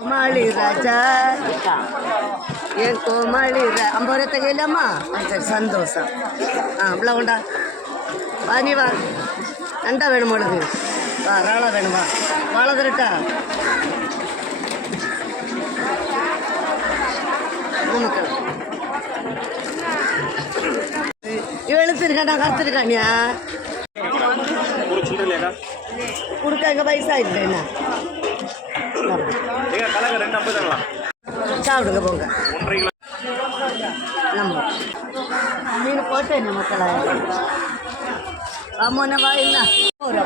கோமாளி ராஜா. என் கோமாளி ஐம்பது ரூபா தகையிலாமா சரி சந்தோஷம். ஆ இவ்வளோ உண்டா? வா நீ வா. நண்டா வேணும் உனக்கு? வா ராளா வேணும்? வா வாழை தரட்டா? மூணுக்கள் இவன் எழுத்திருக்காண்டா சில்லறையாக்கா கொடுக்க எங்கள் வயசா இல்லை சாப்பிடுங்க போங்க. நம்ம மீன் போட்டேன் மக்களை? ஆமாண்ணா வா என்ன? ஐம்பது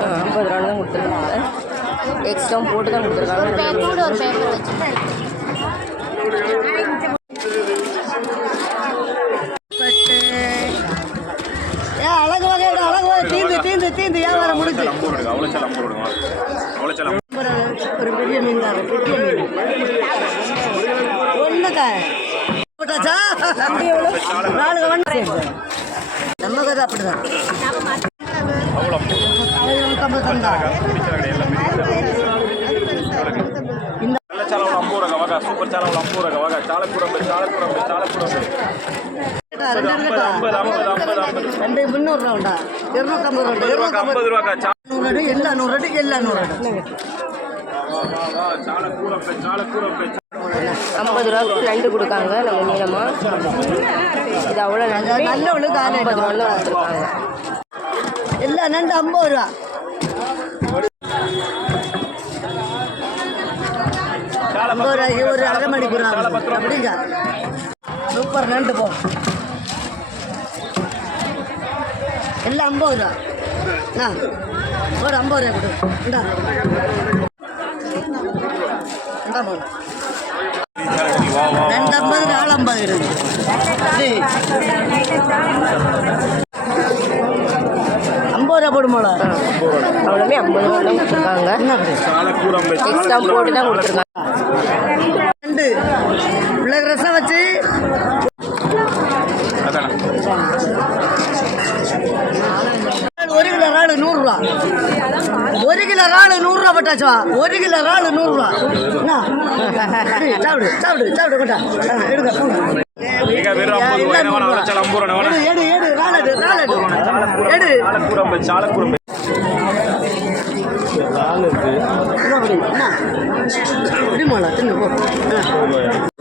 ரூபா தான் கொடுத்துருக்காங்க. எக்ஸ்ட்ரா போட்டு தான் கொடுத்துருக்காங்க. கூட ஒரு பேப்பர் வச்சு பட்டு ஏ அழகு வகையோட அழகு வகை தீந்து தீந்து தீந்து வியாபாரம் முடிஞ்சு. அவ்வளோ அவ்வளோ ஒரு ஒரு பெரிய மீன் தான் பெரிய மீன். ஒண்ணுக்கா? போட்டாச்சா? நாலு ஒன்று நம்ம கதை அப்படிதான். இந்த ரூபா வாங்க சூப்பர் சால் அவ்வளோ ஐம்பது ரூபா வாங்க சாலக்கூடம் சாலக்கூடம் சாலக்கூடம் ரெண்டு முந்நூறு ரூபாண்டா இருநூத்தம்பது ரூபா இருநூத்தம்பது சா நூறு அடி எல்லா நூறு அடி எல்லா நூறு அடி. ஐம்பது ரூபாய்க்கு நண்டு கொடுக்காங்க நம்ம நீளமாக இது அவ்வளோ நண்டு நல்ல உள்ள ஐம்பது ரூபா தான் கொடுத்துருக்காங்க. எல்லா நண்டு ஐம்பது ரூபா. ஐம்பது ரூபாய்க்கு ஒரு அரை மணிக்கு அப்படிங்க சூப்பர் நண்டு போ. எல்லாம் ஐம்பது ரூபா. ஒரு ஐம்பது ரூபா கொடு. இந்தா. இந்தா போடு வா வா ரெண்டு ஐம்பது ரூபா போடுமாடா அவ்வளோமே ஐம்பது ரூபா தான் கொடுத்துருக்காங்க. எக்ஸ்ட்ரா போட்டு தான் கொடுத்துருக்காங்க. ரெண்டு. உள்ள ரசம் வச்சு. ஒரு கிலோ இறாலு நூறுரூவா கிலோ இறாலு நூறுரூவா பட்டாச்சுவா? ஒரு கிலோ இறாலு நூறுரூவா. சாப்பிடு சாப்பிடு சாப்பிடு கொண்டா. எடுங்க எடு எடு ராலடு ராலடு எடு தின்னு போ.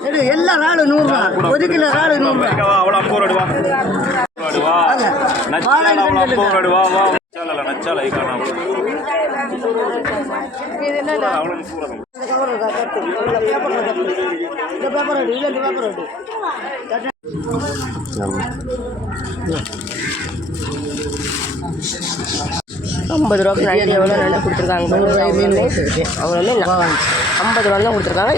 எடு எல்லா இறாலு நூறுரூவா. ஒரு கிலோ இறாலு நூறுரூவா. அவ்வளோ ஐம்பது ரூபா வா நச்சால நச்சால ஐக்கான அவ்வளோ எடு ஐம்பது ரூபாய்க்கு எவ்வளோ நண்டு கொடுத்துருக்காங்க? ஐம்பது ரூபா தான் கொடுத்துருக்காங்க.